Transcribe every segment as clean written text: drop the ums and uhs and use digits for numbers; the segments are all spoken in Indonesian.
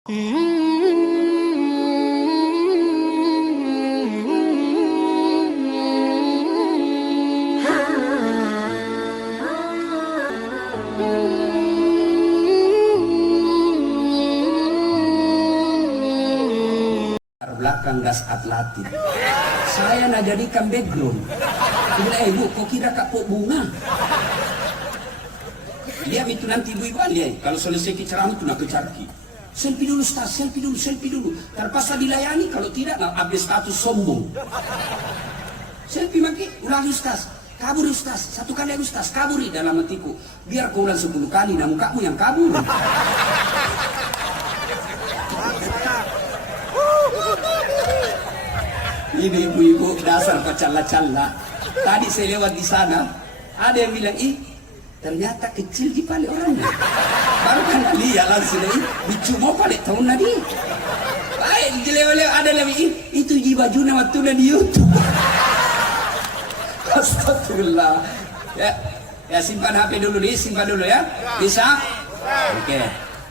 Belakang gas atlatin. Saya nak jadikan background. Dia bilang, ibu, kau kira kapok bunga? Dia itu nanti ibu lihat. Kalau selesai ceramah itu nak kecarki. Selfie dulu, Ustaz, selfie dulu. Terpaksa dilayani, kalau tidak, nak update status sombong. Selfie maki, ulangi Ustaz. Kabur Ustaz, satu kali Ustaz, kaburi dalam hatiku. Biar kau ulang 10 kali, namun kamu yang kabur. Ini ibu-ibu dasar kecala-cala. Tadi saya lewat di sana, ada yang bilang, ternyata kecil di pale orangnya. Baru kan lihat langsung, dicuma pale tahun tadi. Baik, lewat ada lagi, itu di bajunya waktu di YouTube. Astagfirullah. Ya simpan HP dulu simpan dulu ya. Bisa? Oke.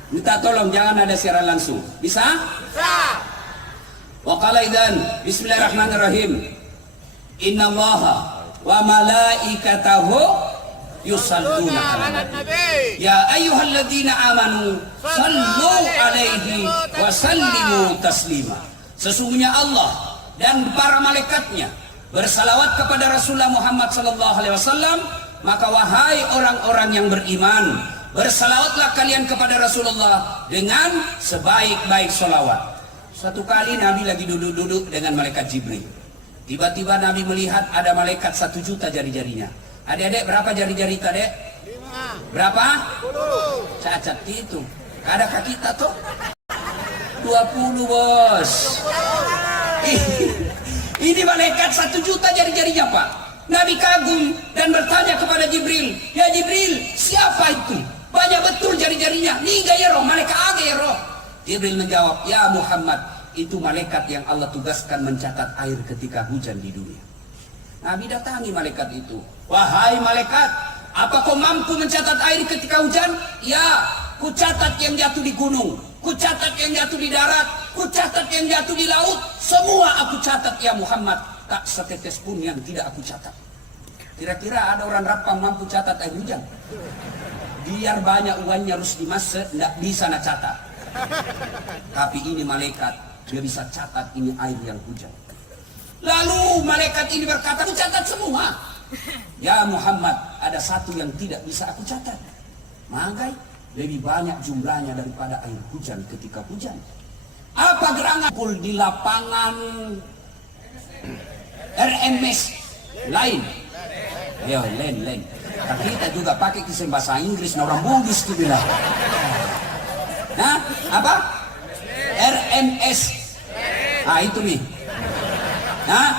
Minta tolong jangan ada siaran langsung. Bisa? Bisa. Wa qala idzan bismillahirrahmanirrahim. Innallaha wa malaikatahu yusalluna 'alan nabi. Ya ayyuhalladzina amanu sallu 'alaihi wa sallimu taslima. Sesungguhnya Allah dan para malaikatnya bersalawat kepada Rasulullah Muhammad sallallahu alaihi wasallam, maka wahai orang-orang yang beriman, bersalawatlah kalian kepada Rasulullah dengan sebaik-baik salawat. Suatu kali Nabi lagi duduk-duduk dengan malaikat Jibril. Tiba-tiba Nabi melihat ada malaikat 1 juta jari-jarinya. Adik-adik berapa jari-jari tadi? 5. Berapa? 10. Cacat itu. Adakah kita tuh? 20 bos. Ini malaikat 1 juta jari-jarinya Pak. Nabi kagum dan bertanya kepada Jibril, ya Jibril, siapa itu? Banyak betul jari-jarinya. Ni gaya roh, malaikat aga ya roh. Jibril menjawab, ya Muhammad, itu malaikat yang Allah tugaskan mencatat air ketika hujan di dunia. Nabi datangi malaikat itu. Wahai malaikat, apa kau mampu mencatat air ketika hujan? Ya, ku catat yang jatuh di gunung, ku catat yang jatuh di darat, ku catat yang jatuh di laut. Semua aku catat ya Muhammad. Tak setetes pun yang tidak aku catat. Kira-kira ada orang Rapang mampu catat air hujan? Biar banyak uangnya harus dimasak, tidak bisa nak catat. Tapi ini malaikat, dia bisa catat ini air yang hujan. Lalu malaikat ini berkata, aku catat semua. Ya Muhammad, ada satu yang tidak bisa aku catat. Magai lebih banyak jumlahnya daripada air hujan ketika hujan. Apa gerangan pul di lapangan RMS lain? Ayo, lain. Tapi kita juga pakai kisah bahasa Inggris, orang Bugis itu bilang. Nah, apa? RMS. Itu nih. Nah,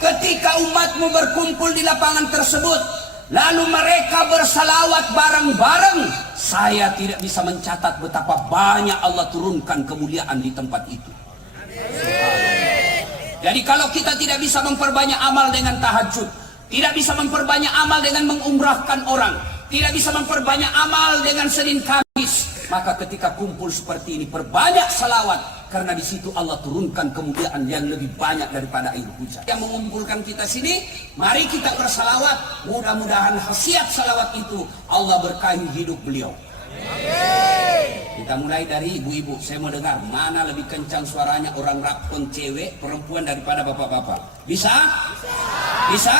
ketika umatmu berkumpul di lapangan tersebut, lalu mereka bersalawat bareng-bareng, saya tidak bisa mencatat betapa banyak Allah turunkan kemuliaan di tempat itu. Jadi kalau kita tidak bisa memperbanyak amal dengan tahajud, tidak bisa memperbanyak amal dengan mengumrahkan orang, tidak bisa memperbanyak amal dengan Senin Kamis, maka ketika kumpul seperti ini perbanyak salawat, karena di situ Allah turunkan kemuliaan yang lebih banyak daripada air hujan. Yang mengumpulkan kita sini, mari kita bersalawat. Mudah-mudahan khasiat salawat itu Allah berkahi hidup beliau. Kita mulai dari ibu-ibu. Saya mau dengar mana lebih kencang suaranya orang Rapon cewek, perempuan daripada bapak-bapak. Bisa? Bisa?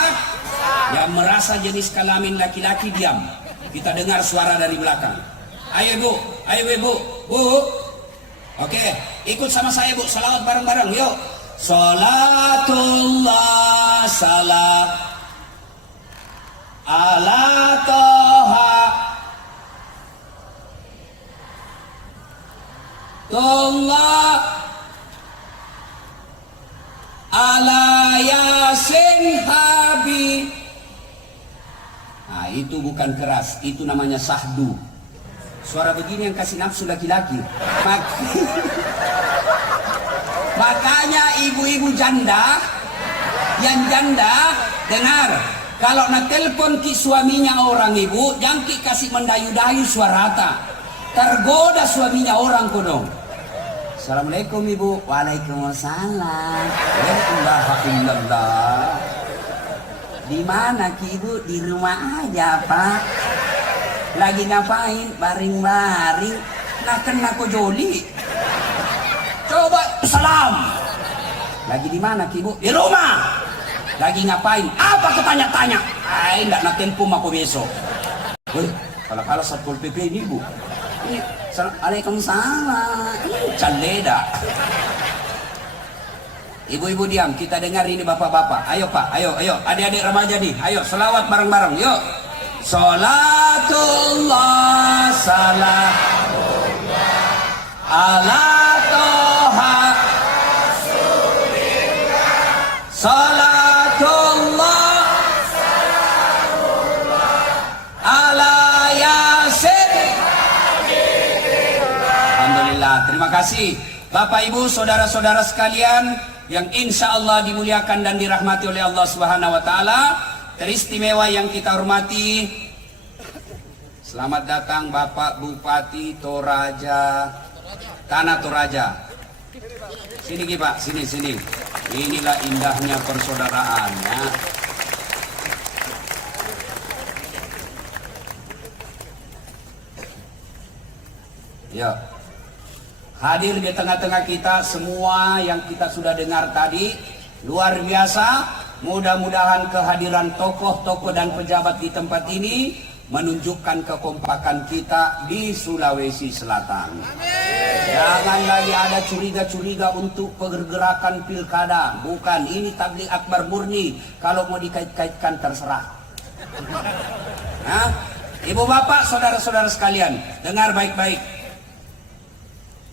Yang merasa jenis kelamin laki-laki diam. Kita dengar suara dari belakang. Ayo ibu, bu. Oke, ikut sama saya bu, salawat bareng-bareng, yuk. Salatullah salam ala toha Tollah ala yasin habi. Nah itu bukan keras, itu namanya sahdu. Suara begini yang kasih nafsu laki-laki. Makanya ibu-ibu janda, yang janda dengar, kalau nak telepon ki suaminya orang ibu, jangan ki kasih mendayu-dayu suara rata. Tergoda suaminya orang kodong. Assalamualaikum Ibu. Waalaikumsalam. Alhamdulillah. Di mana Ki Ibu? Di rumah aja Pak. Lagi ngapain? Baring-baring. Nah kena ko joli. Coba salam. Lagi di mana Ki Ibu? Di rumah. Lagi ngapain? Apa ketanya-tanya? Nggak nak telepon aku besok. Wih, kalau Satpol PP ini Bu. Ini, Waalaikumsalam. Caleda. Ibu-ibu diam, kita dengar ini bapak-bapak. Ayo Pak, ayo. Adik-adik remaja nih, ayo selawat bareng-bareng, yuk. Salatullah, salamullah, ala toha, salatullah, salamullah, ala yasin. Alhamdulillah, terima kasih Bapak Ibu, saudara-saudara sekalian yang insya Allah dimuliakan dan dirahmati oleh Allah Subhanahu wa Ta'ala. Teristimewa yang kita hormati, selamat datang Bapak Bupati Toraja, Tanah Toraja. Sini Pak, sini. Inilah indahnya persaudaraan ya. Ya. Hadir di tengah-tengah kita semua yang kita sudah dengar tadi, luar biasa. Mudah-mudahan kehadiran tokoh-tokoh dan pejabat di tempat ini menunjukkan kekompakan kita di Sulawesi Selatan. Jangan lagi ada curiga-curiga untuk pergerakan pilkada. Bukan, ini tabligh akbar murni. Kalau mau dikait-kaitkan terserah. Nah, Ibu Bapak, saudara-saudara sekalian, dengar baik-baik.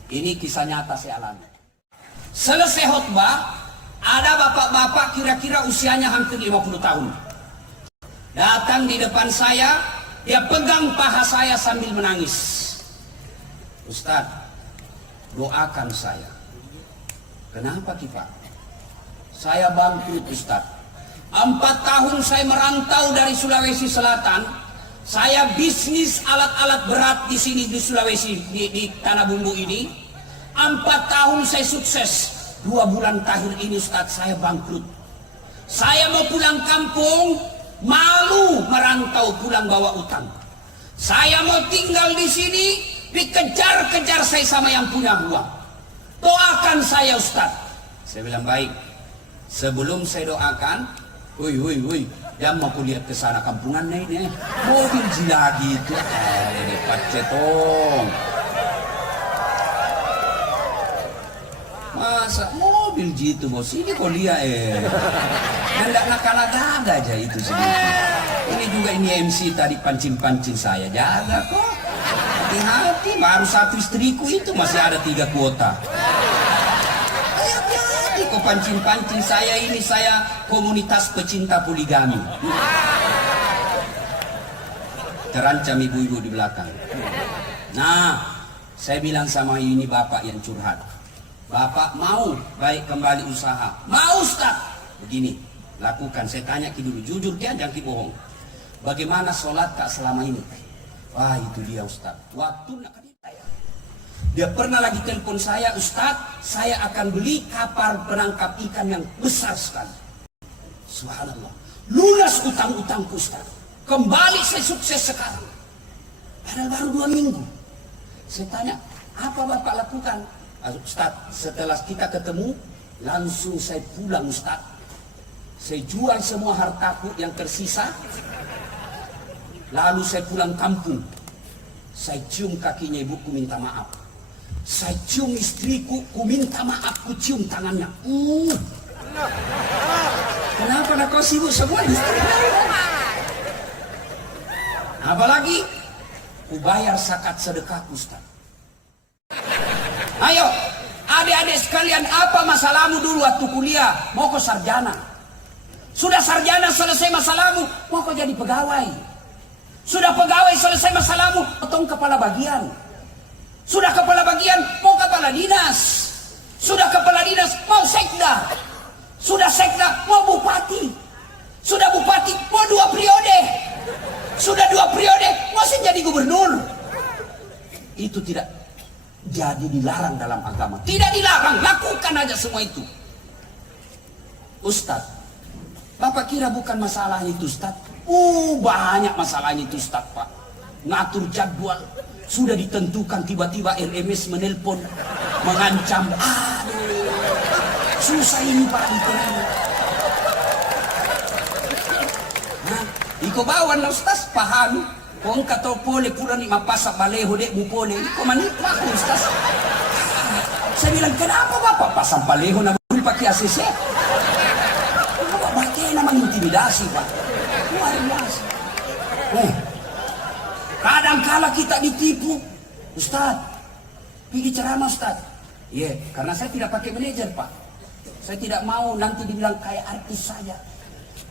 Ini kisah nyata saya alami. Selesai khutbah, ada bapak-bapak kira-kira usianya hampir 50 tahun. Datang di depan saya, dia pegang paha saya sambil menangis. Ustaz, doakan saya. Kenapa Pak? Saya bangkrut Ustaz. 4 tahun saya merantau dari Sulawesi Selatan. Saya bisnis alat-alat berat di sini di Sulawesi, di Tanah Bumbu ini. 4 tahun saya sukses. 2 bulan terakhir ini Ustaz saya bangkrut. Saya mau pulang kampung, malu merantau pulang bawa utang. Saya mau tinggal di sini, dikejar-kejar saya sama yang punya uang. Doakan saya Ustaz. Saya bilang baik. Sebelum saya doakan, woi, jangan mau lihat ke sana kampungan ini. Mobil lagi itu, Pak Cetong. Masa mobil gitu bos, ini kok lihat Nggak nakal-nakal aja itu sedikit. Ini juga ini MC tadi pancing-pancing saya, jaga kok. Hati-hati, baru 1 istriku itu masih ada 3 kuota. Hati-hati kok pancing-pancing saya ini, saya komunitas pecinta poligami. Terancam ibu-ibu di belakang. Nah, saya bilang sama ini bapak yang curhat. Bapak mau baik kembali usaha? Mau Ustaz. Begini, lakukan. Saya tanya dulu, jujur dia jangan bohong. Bagaimana sholat Kak selama ini? Wah itu dia Ustaz. Waktu nak saya. Dia pernah lagi telepon saya, Ustaz, saya akan beli kapal penangkap ikan yang besar sekali. Subhanallah. Lunas utang-utangku Ustaz. Kembali saya sukses sekarang. Padahal baru 2 minggu. Saya tanya, apa Bapak lakukan? Ustaz, setelah kita ketemu, langsung saya pulang Ustaz. Saya jual semua hartaku yang tersisa. Lalu saya pulang kampung. Saya cium kakinya ibuku minta maaf. Saya cium istriku, ku minta maaf, ku cium tangannya. Kenapa nak kau sibuk semua istri? Apalagi, ku bayar zakat sedekah Ustaz. Ayo, adik-adik sekalian, apa masalahmu dulu waktu kuliah? Mau kau sarjana? Sudah sarjana selesai masalahmu, mau kau jadi pegawai? Sudah pegawai selesai masalahmu, potong kepala bagian. Sudah kepala bagian, mau kepala dinas. Sudah kepala dinas, mau sekda. Sudah sekda, mau bupati. Sudah bupati, mau 2 periode. Sudah 2 periode, masih jadi gubernur. Itu tidak jadi dilarang dalam agama. Tidak dilarang, lakukan aja semua itu. Ustadz, Bapak kira bukan masalah itu Ustadz? Banyak masalahnya itu Ustadz Pak. Ngatur jadwal, sudah ditentukan tiba-tiba RMS menelpon, mengancam. Aduh, susah ini Pak diterima. Nah, iko bawan na Ustaz, paham. Kung kato pole pula ni mapasa baleho dek mu pole, iko manit ako Ustaz. Saya bilang, kenapa Bapak pasang baleho na buli pakai ACC? Pakai namang intimidasi Pak. Luar biasa. Kadang-kala kita ditipu. Ustaz, pergi ceramah Ustaz. Iya, karena saya tidak pakai manajer Pak. Saya tidak mau nanti dibilang kayak artis saja.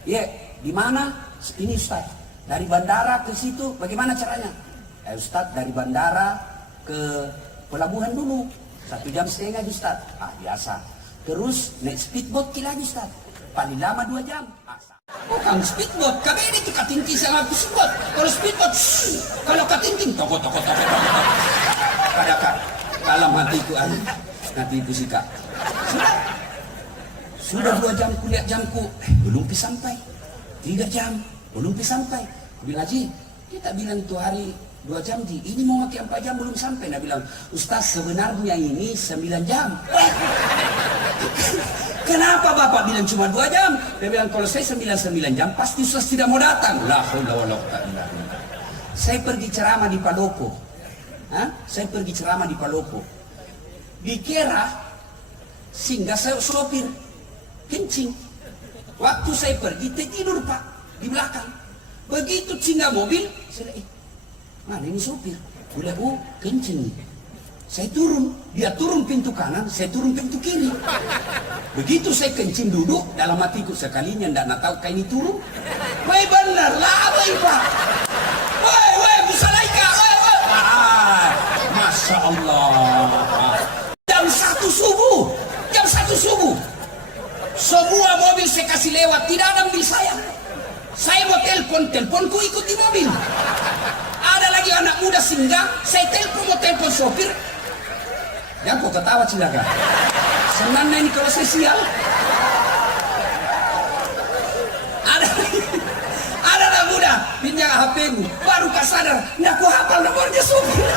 Iya, di mana? Ini Ustaz. Dari bandara ke situ, bagaimana caranya? Ustaz, dari bandara ke pelabuhan dulu. 1,5 jam Ustaz. Biasa. Terus naik speedboat lagi Ustaz. Paling lama 2 jam. Bukan speedboat, kami ini katinting sama speedboat. Kalau speedboat, kalau katinting, toko. Kadang dalam hatiku, hatiku sih Kak. Sudah 2 jam kulihat jamku, belum sampai. 3 jam, belum sampai. Aku bilang, Haji, kita bilang tuh hari 2 jam Ji, ini mau pakai 4 jam belum sampai. Dia bilang, Ustaz sebenarnya ini 9 jam. Kenapa Bapak bilang cuma 2 jam? Dia bilang, kalau saya 9 jam, pasti Ustaz tidak mau datang. La haula wala quwwata illa billah. Saya pergi ceramah di Palopo. Saya pergi ceramah di Palopo. Dikira singgah saya sopir kencing. Waktu saya pergi tidur Pak di belakang. Begitu singgah mobil, saya mana ini sopir? Udah kencing. Saya turun, dia turun pintu kanan, saya turun pintu kiri. Begitu saya kencing duduk, dalam hatiku sekalinya ndak tahu kayak ini turun. Woi bener lah, woi Pak. Woi, Busalaika, woi. Masya Allah. Jam 1 subuh. Semua mobil saya kasih lewat, tidak ada ambil saya. Saya mau teleponku ikut di mobil. Ada lagi anak muda singgah, saya mau telepon sopir. Ya kok ketawa cilaka. Senangnya ini kalau saya sial. Ada anak muda pinjam HP-ku, baru sadar, nggak ku hafal nomornya sopir.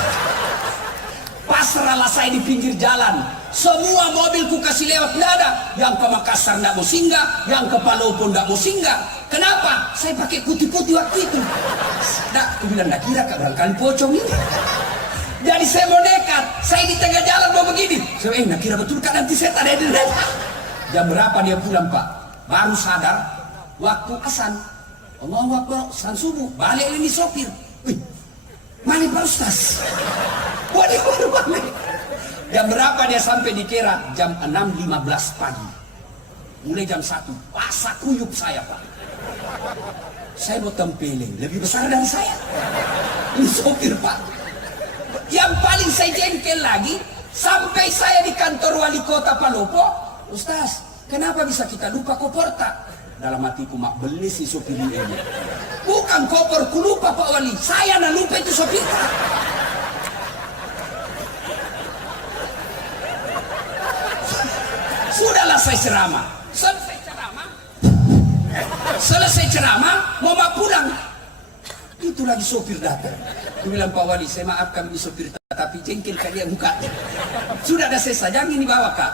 Pasrahlah saya di pinggir jalan. Semua mobilku kasih lewat, nggak ada. Yang ke Makassar nggak mau singgah, yang ke Palopo nggak mau singgah. Kenapa? Saya pakai putih-putih waktu itu. Aku bilang, nggak kira kak barangkali pocong ini. Jadi saya mau nekat, saya di tengah jalan mau begini. Saya nggak kira betul kan nanti saya ada di depan. Jam berapa dia pulang Pak? Baru sadar, waktu azan. Allahu Akbar, azan subuh. Balik ini sopir. Mana Pak Ustaz? Waduh, balik. Jam berapa dia sampai di Kera? Jam 6.15 pagi. Mulai jam 1, pasak kuyup saya Pak. Saya mau tempeleng, lebih besar dari saya. Ini sopir Pak. Yang paling saya jengkel lagi, sampai saya di kantor wali kota Palopo. Ustaz, kenapa bisa kita lupa koper tak? Dalam hatiku, mak beli si sopir ini. Bukan koperku lupa Pak Wali, saya nak lupa itu sopir tak. Sudahlah saya ceramah. Selesai ceramah, mau pulang. Itu lagi sopir datang. Aku bilang, Pak Wali, saya maafkan ini sopir, tapi jengkel kalian mukanya. Sudah ada selesai, jangan dibawa Kak.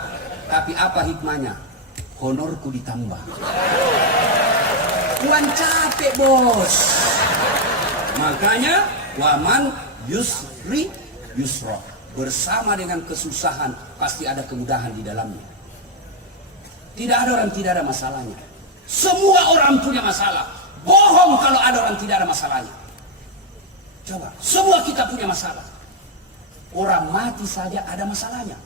Tapi apa hikmahnya? Honorku ditambah. Tuan capek bos. Makanya, waman yusri yusra. Bersama dengan kesusahan, pasti ada kemudahan di dalamnya. Tidak ada orang tidak ada masalahnya. Semua orang punya masalah. Bohong kalau ada orang tidak ada masalahnya. Coba, semua kita punya masalah. Orang mati saja ada masalahnya.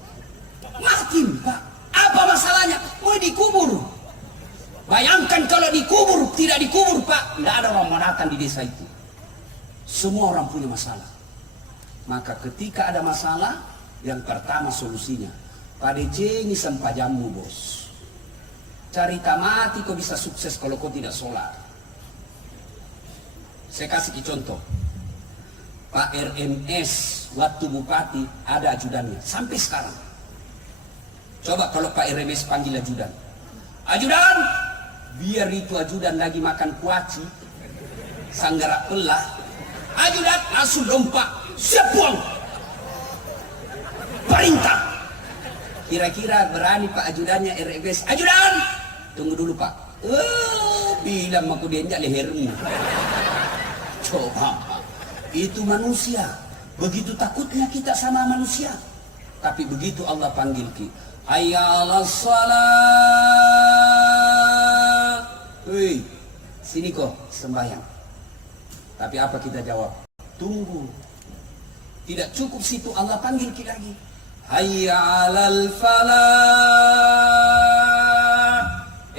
Mati Pak, apa masalahnya? Mau dikubur. Bayangkan kalau dikubur, tidak dikubur Pak, tidak ada orang mau datang di desa itu. Semua orang punya masalah. Maka ketika ada masalah, yang pertama solusinya, pada jengi sempajamu bos. Cerita mati kau bisa sukses kalau kau tidak sholat. Saya kasih contoh. Pak RMS waktu bupati ada ajudannya sampai sekarang. Coba kalau Pak RMS panggil ajudan, ajudan, biar itu ajudan lagi makan kuaci, sanggarak pelah, ajudan langsung lompat, siap buang, perintah. Kira-kira berani Pak ajudannya RMS, ajudan, tunggu dulu Pak. Bilang aku dienjak lehermu. Coba, itu manusia. Begitu takutnya kita sama manusia. Tapi begitu Allah panggil kita, hayya 'alas shalah. Hei, sini kok sembahyang. Tapi apa kita jawab? Tunggu. Tidak cukup situ, Allah panggil kita lagi. Hayya 'alal falah.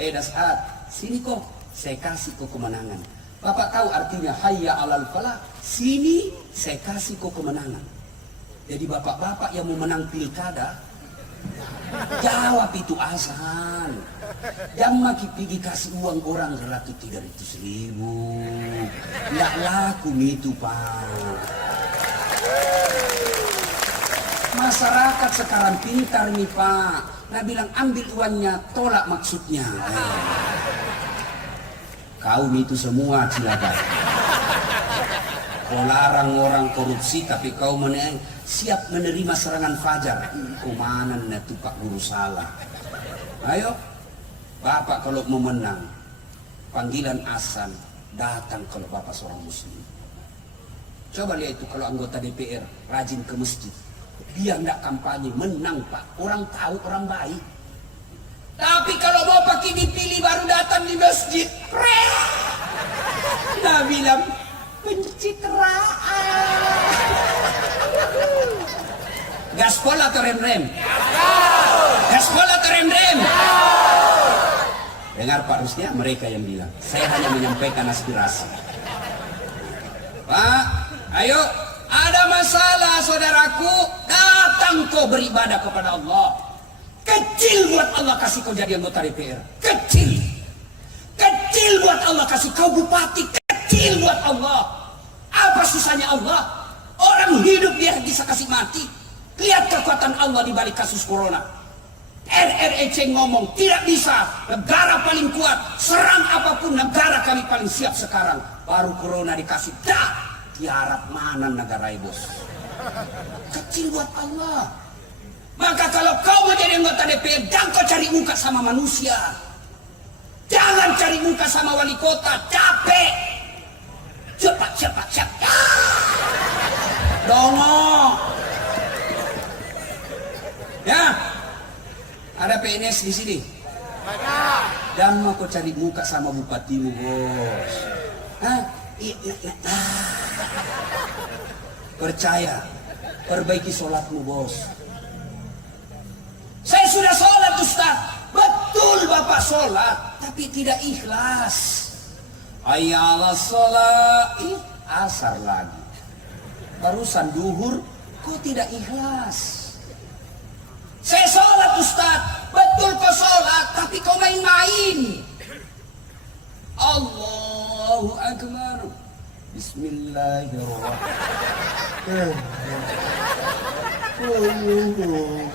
Dasar, sini kok, saya kasih kok kemenangan. Bapak tahu artinya hayya 'alal falah? Sini saya kasih kok kemenangan. Jadi bapak-bapak yang mau menang pilkada, jawab itu azan. Jangan pergi kasih uang orang 300.000. Nggak laku itu Pak. Masyarakat sekarang pintar nih Pak. Nah bilang ambil uangnya, tolak maksudnya. Kau itu semua cilakai. Kau larang orang korupsi tapi kau siap menerima serangan fajar. Kemana itu Pak Guru salah. Ayo, Bapak kalau mau menang, panggilan azan, datang kalau Bapak seorang muslim. Coba lihat itu kalau anggota DPR rajin ke masjid. Biar tidak kampanye, menang Pak. Orang tahu, orang baik. Tapi kalau mau pakai dipilih baru datang di masjid, nah bilang pencitraan. Gaspol atau rem-rem? Gaspol atau rem-rem? Dengar Pak Rusnya, mereka yang bilang. Saya hanya menyampaikan aspirasi. Pak, ayo. Ada masalah saudaraku, datang kau beribadah kepada Allah. Kecil buat Allah kasih kau jadi anggota DPR. Kecil. Kecil buat Allah kasih kau bupati. Kecil buat Allah. Apa susahnya Allah? Orang hidup dia bisa kasih mati. Lihat kekuatan Allah di balik kasus corona. RREC ngomong tidak bisa. Negara paling kuat. Serang apapun negara kami paling siap sekarang. Baru corona dikasih. Dah. Tiarap mana negara bos? Kecil buat Allah. Maka kalau kau mau jadi anggota DPR, jangan kau cari muka sama manusia. Jangan cari muka sama wali kota, capek. Cepat. Dongo. Ya, ada PNS di sini. Jangan mau kau cari muka sama bupatimu bos. Hah? Percaya, perbaiki sholatmu bos. Saya sudah sholat Ustaz. Betul Bapak sholat, tapi tidak ikhlas. Hayya 'alas shalah, asar lagi. Barusan duhur, kok tidak ikhlas. Saya sholat Ustaz. Betul kau sholat, tapi kau main-main. Allahu Akbar. Bismillahirrahmanirrahim.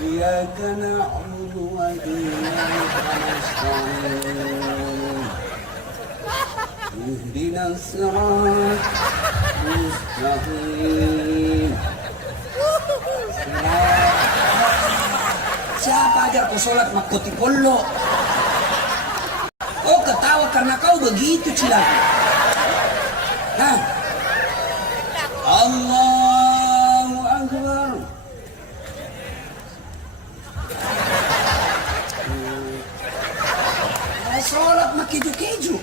Iyyaka na'budu wa iyyaka nasta'in. Ihdinas siratal mustaqim. Siapa ajar kau sholat makoti polo? Kau ketawa karena kau begitu cilaka. Hah? Allahu Akbar. Saya sholat mak keju-keju.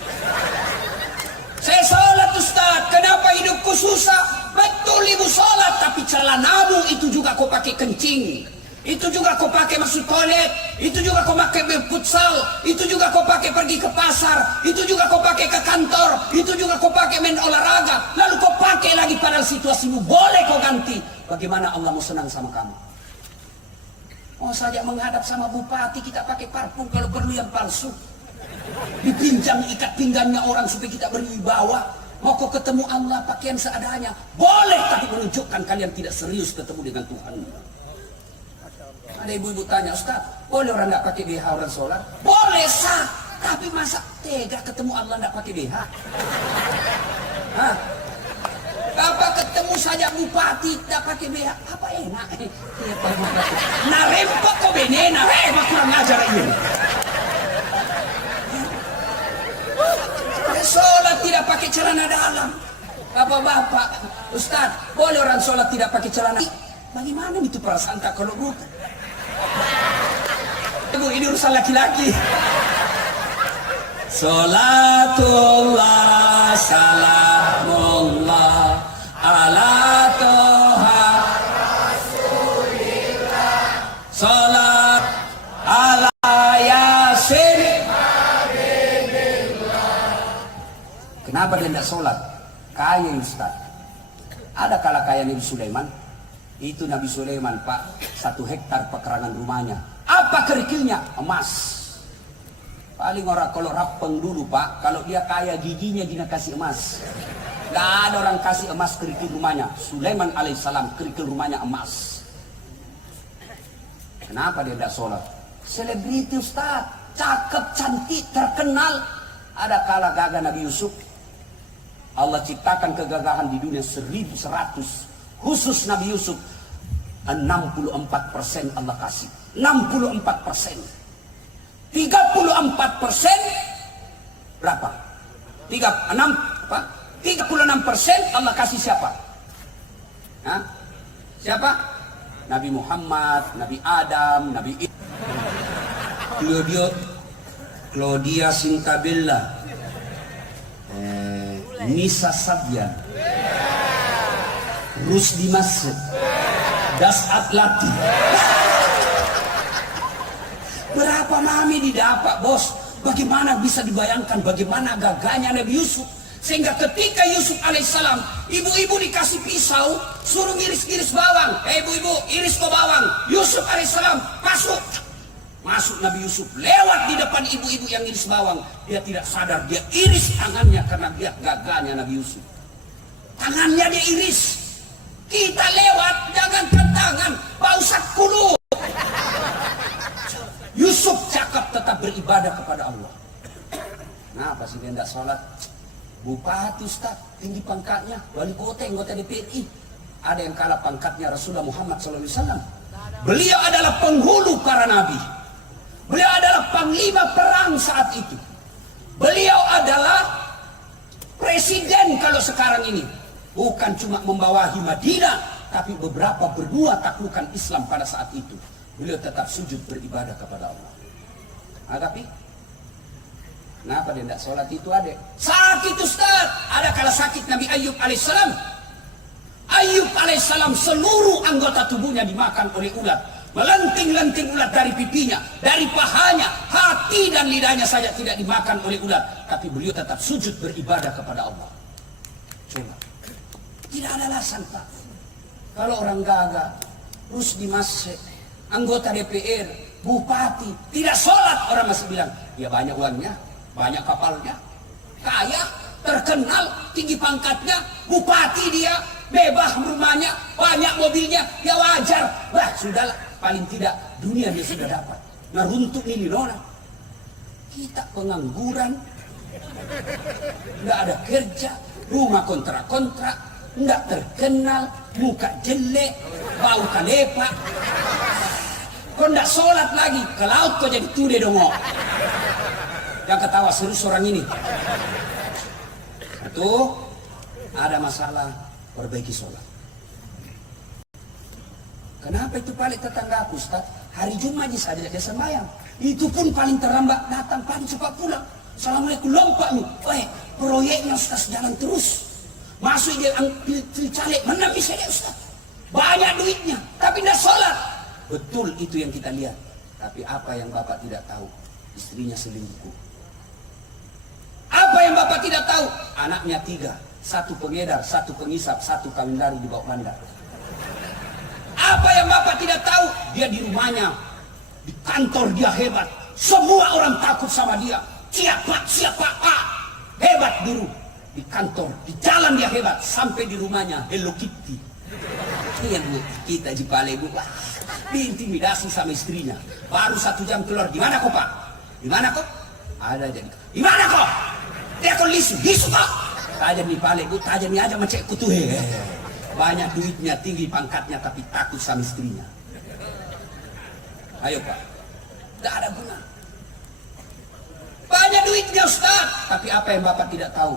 Saya sholat Ustaz. Kenapa hidupku susah? Betul ibu sholat, tapi celanamu itu juga kau pakai kencing. Itu juga kau pakai masuk toilet, itu juga kau pakai futsal, itu juga kau pakai pergi ke pasar, itu juga kau pakai ke kantor, itu juga kau pakai main olahraga, lalu kau pakai lagi padahal situasimu boleh kau ganti. Bagaimana Allah mau senang sama kamu? Mau saja menghadap sama bupati kita pakai parfum kalau perlu yang palsu. Dipinjam ikat pinggangnya orang supaya kita berwibawa. Mau kau ketemu Allah pakaian seadanya. Boleh, tapi menunjukkan kalian tidak serius ketemu dengan Tuhan. Ada ibu-ibu tanya, Ustaz, boleh orang nggak pakai BH orang sholat? Boleh sah, tapi masa tega ketemu Allah nggak pakai BH? Hah? Bapak ketemu saja bupati tidak pakai BH, apa enak? Nah rempok kok benena, kurang ajar ini. Sholat tidak pakai celana dalam. Bapak-bapak, Ustaz, boleh orang sholat tidak pakai celana? Bagaimana itu perasaan tak kalau ruku? Ibu, ini urusan laki-laki. Salatullah salamullah ala toha rasulillah. Salat ala yasin. Kenapa dia tidak sholat? Kaya Ustaz. Ada kala kaya Nabi Sulaiman. Itu Nabi Sulaiman, Pak, 1 hektar pekarangan rumahnya. Apa kerikilnya? Emas. Paling orang kalau rapeng dulu, Pak, kalau dia kaya giginya dia kasih emas. Gak ada orang kasih emas kerikil rumahnya. Sulaiman alaihissalam kerikil rumahnya emas. Kenapa dia tidak sholat? Selebriti Ustaz, cakep, cantik, terkenal. Ada kala gagah Nabi Yusuf. Allah ciptakan kegagahan di dunia 1100. Khusus Nabi Yusuf 64% Allah kasih. 64%. 34% berapa? 36% Allah kasih siapa? Hah? Siapa? Nabi Muhammad, Nabi Adam, Nabi Claudia Sintabella, Nisa Sabya, Rusdi Masjid, Das Atlati. Berapa mami didapat, bos? Bagaimana bisa dibayangkan bagaimana gagahnya Nabi Yusuf? Sehingga ketika Yusuf alaihissalam, ibu-ibu dikasih pisau, suruh iris-iris bawang. Ibu-ibu, iris kok bawang. Yusuf alaihissalam masuk. Masuk Nabi Yusuf, lewat di depan ibu-ibu yang iris bawang. Dia tidak sadar, dia iris tangannya karena dia gagahnya Nabi Yusuf. Tangannya dia iris. Kita lewat, jangankan tangan, bau sakulu. Yusuf cakap tetap beribadah kepada Allah. Kenapa sih dia tidak sholat? Bupati Ustaz, tinggi pangkatnya, wali kota, anggota DPRI. Ada yang kalah pangkatnya Rasulullah Muhammad SAW. Beliau adalah penghulu para nabi. Beliau adalah panglima perang saat itu. Beliau adalah presiden kalau sekarang ini. Bukan cuma membawahi Madinah, tapi beberapa benua taklukan Islam pada saat itu. Beliau tetap sujud beribadah kepada Allah. Nah, tapi kenapa dia tidak sholat itu, adek? Sakit Ustaz. Ada kala sakit Nabi Ayub alaihissalam. Ayub alaihissalam seluruh anggota tubuhnya dimakan oleh ulat. Melenting-lenting ulat dari pipinya, dari pahanya, hati dan lidahnya saja tidak dimakan oleh ulat. Tapi beliau tetap sujud beribadah kepada Allah. Coba. Tidak ada alasan, Pak. Kalau orang gagah, terus di masjid, anggota DPR, bupati, tidak sholat, orang masih bilang, ya banyak uangnya, banyak kapalnya, kaya, terkenal, tinggi pangkatnya, bupati dia, bebas rumahnya, banyak mobilnya, ya wajar. Bah, sudahlah, paling tidak dunia dia sudah dapat. Nah, untuk ini nona, kita pengangguran, nggak ada kerja, rumah kontrak-kontrak, nggak terkenal, muka jelek, bau kalepak. Kau nggak sholat lagi, ke laut kau jadi tude dong. Yang ketawa serius orang ini. Satu, ada masalah, perbaiki sholat. Kenapa itu paling tetanggaku, Ustaz? Hari Jumat saja dia sembahyang. Itu pun paling terlambat datang, paling cepat pulang. Assalamualaikum, lompat nih. Weh, proyeknya Ustaz jalan terus. Masuk dia caleg, mana bisa dia Ustaz? Banyak duitnya, tapi tidak sholat. Betul itu yang kita lihat. Tapi apa yang Bapak tidak tahu? Istrinya selingkuh. Apa yang Bapak tidak tahu? Anaknya 3. 1 pengedar, 1 pengisap, 1 kawin lari di bawah bandar. Apa yang Bapak tidak tahu? Dia di rumahnya, di kantor dia hebat. Semua orang takut sama dia. Siapa, Pak. Hebat dulu. di kantor, di jalan dia hebat, sampai di rumahnya Hello Kitty. Ini yang kita di Pale Bu, diintimidasi sama istrinya. Baru 1 jam keluar, di mana kok Pak? Di mana kok? Ada jadi. Di mana kok? Dia kok lisu kok? Tajam di Pale Bu, tajam aja macam kutu. Banyak duitnya, tinggi pangkatnya, tapi takut sama istrinya. Ayo Pak, tidak ada guna. Banyak duitnya Ustaz, tapi apa yang Bapak tidak tahu?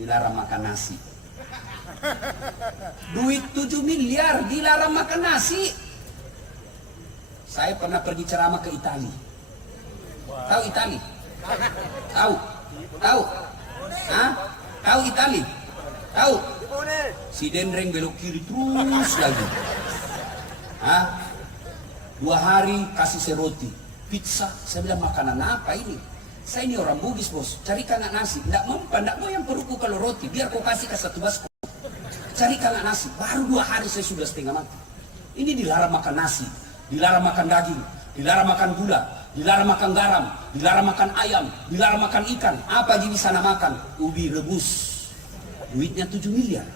Dilarang makan nasi. Duit 7 miliar dilarang makan nasi. Saya pernah pergi ceramah ke Italia. Tahu Italia? Tahu? Tahu? Hah? Tahu Italia? Tahu? Si Dendreng belok kiri terus lagi. Hah? 2 hari kasih saya roti, pizza. Saya bilang makanan apa ini? Saya ini orang Bugis bos, carikan nasi. Tidak mempan, tidak mau yang perutku kalau roti. Biar kau kasih ke 1 baskom. Carikan nasi. Baru 2 hari saya sudah setengah mati. Ini dilarang makan nasi, dilarang makan daging, dilarang makan gula, dilarang makan garam, dilarang makan ayam, dilarang makan ikan. Apa di sana makan? Ubi rebus. Duitnya 7 miliar.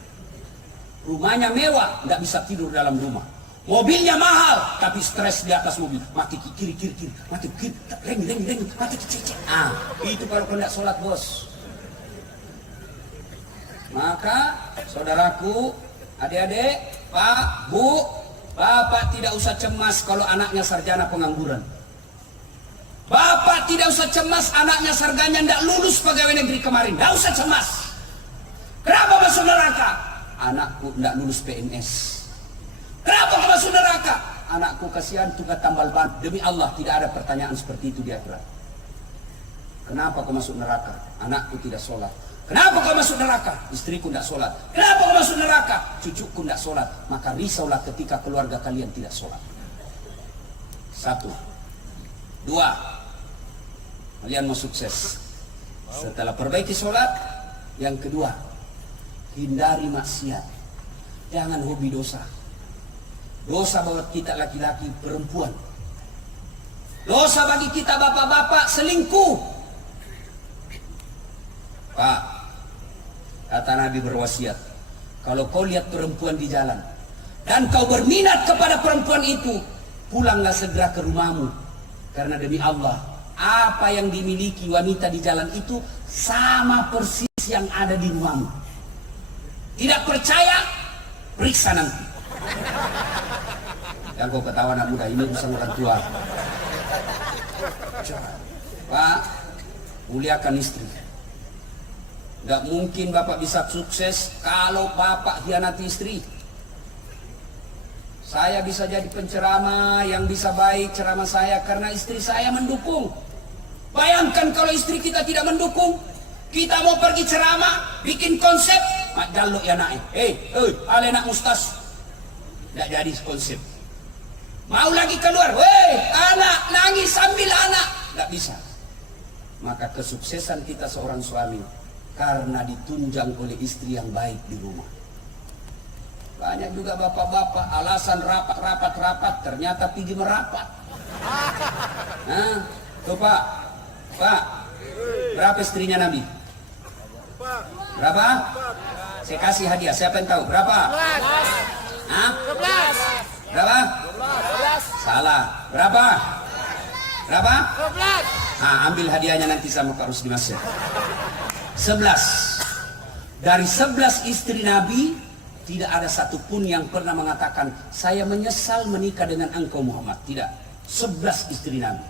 Rumahnya mewah, tidak bisa tidur dalam rumah. Mobilnya mahal, tapi stres di atas mobil. Mati kiri, mati kiri, reng, mati kiri. Itu kalau kau tidak sholat bos. Maka saudaraku, adik-adik, Pak, Bu, Bapak tidak usah cemas kalau anaknya sarjana pengangguran. Bapak tidak usah cemas anaknya sarjana tidak lulus pegawai negeri kemarin. Tidak usah cemas. Kenapa masuk neraka? Anakku tidak lulus PNS. Kenapa kau masuk neraka? Anakku kasihan tukang tambal ban. Demi Allah tidak ada pertanyaan seperti itu di akhirat. Kenapa kau masuk neraka? Anakku tidak sholat. Kenapa kau masuk neraka? Istriku tidak sholat. Kenapa kau masuk neraka? Cucuku tidak sholat. Maka risaulah ketika keluarga kalian tidak sholat. 1. 2. Kalian mau sukses. Setelah perbaiki sholat. Yang kedua, hindari maksiat. Jangan hobi dosa. Dosa buat kita laki-laki, perempuan. Dosa bagi kita bapak-bapak, selingkuh. Pak, kata Nabi berwasiat, kalau kau lihat perempuan di jalan dan kau berminat kepada perempuan itu, pulanglah segera ke rumahmu. Karena demi Allah, apa yang dimiliki wanita di jalan itu sama persis yang ada di rumahmu. Tidak percaya? Periksa nanti. Yang kau ketawa anak muda, ini urusan orang tua. Pak, muliakan istri. Tidak mungkin Bapak bisa sukses kalau Bapak hianati istri. Saya bisa jadi penceramah yang bisa baik ceramah saya karena istri saya mendukung. Bayangkan kalau istri kita tidak mendukung. Kita mau pergi ceramah, bikin konsep, mak jaluk ya naik. Ale nak mustas. Tidak jadi konsep. Mau lagi keluar, anak nangis sambil anak. Tidak bisa. Maka kesuksesan kita seorang suami karena ditunjang oleh istri yang baik di rumah. Banyak juga bapak-bapak alasan rapat, ternyata pergi merapat. Nah, tuh Pak, berapa istrinya Nabi? Berapa? Saya kasih hadiah, siapa yang tahu? Berapa? Hah? Berapa? Salah. Berapa? Berapa? Ambil hadiahnya nanti sama Pak Rusdi Masya. 11. Dari 11 istri Nabi, tidak ada satupun yang pernah mengatakan, saya menyesal menikah dengan engkau Muhammad. Tidak. 11 istri Nabi.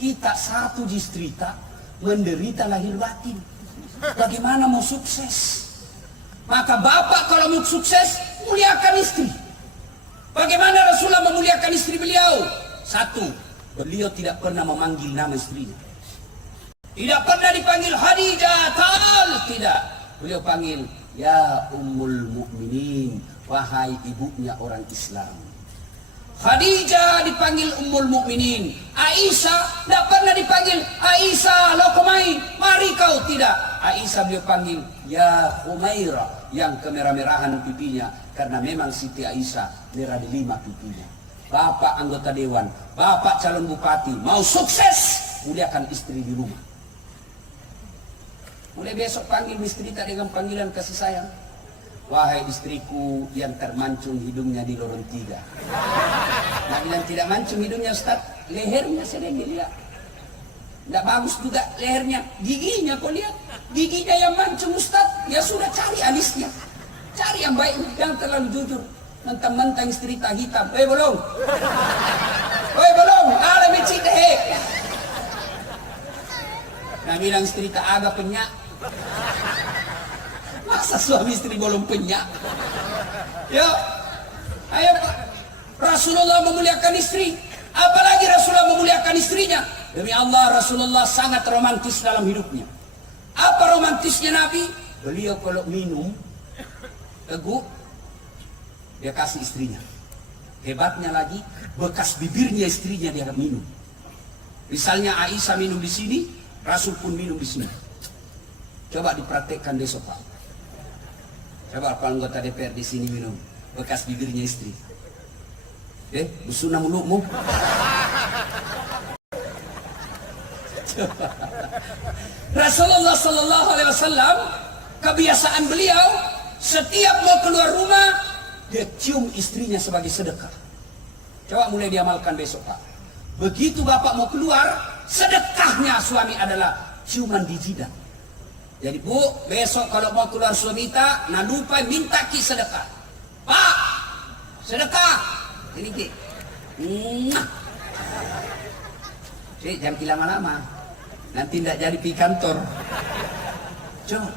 Kita satu distrita menderita lahir batin. Bagaimana mau sukses? Maka bapak kalau mau sukses, muliakan istri. Bagaimana Rasulullah memuliakan istri beliau? 1. Beliau tidak pernah memanggil nama istrinya. Tidak pernah dipanggil Khadijah, tidak. Beliau panggil, ya Ummul Mukminin, wahai ibunya orang Islam. Khadijah dipanggil Ummul Mukminin. Aisyah tidak pernah dipanggil Aisyah, lo kemai, mari kau, tidak. Aisyah beliau panggil ya Humaira, yang kemerah-merahan pipinya, karena memang Siti Aisyah merah di 5 pipinya. Bapak anggota dewan, bapak calon bupati, mau sukses, muliakan istri di rumah. Mulai besok panggil istri tak dengan panggilan kasih sayang. Wahai istriku yang termancung hidungnya di lorong 3. Nah, bilang tidak mancung hidungnya Ustaz, lehernya sering dilihat. Tidak bagus juga lehernya, giginya kau lihat. Giginya yang mancung Ustaz, ya sudah cari alisnya. Cari yang baik, jangan terlalu jujur. Mentang-mentang istri tak hitam. Belum. Belum. Alami cide. Nah, bilang istri tak agak penyak. Masa suami istri belum penyak? Yo, ayo Pak. Rasulullah memuliakan istri. Apalagi Rasulullah memuliakan istrinya. Demi Allah, Rasulullah sangat romantis dalam hidupnya. Apa romantisnya Nabi? Beliau kalau minum teguk, dia kasih istrinya. Hebatnya lagi, bekas bibirnya istrinya dia minum. Misalnya Aisyah minum di sini, Rasul pun minum di sini. Coba dipraktekkan besok Pak. Coba kalau anggota DPR di sini minum bekas bibirnya istri. Busuna mulutmu. Rasulullah Sallallahu Alaihi Wasallam kebiasaan beliau setiap mau keluar rumah dia cium istrinya sebagai sedekah. Coba mulai diamalkan besok Pak. Begitu bapak mau keluar, sedekahnya suami adalah ciuman di jidat. Jadi Bu, besok kalau mau keluar suami tak, nah lupa minta ki sedekah. Pak, sedekah. Ini ki. Jangan lama-lama. Nanti tidak jadi pergi kantor. Coba.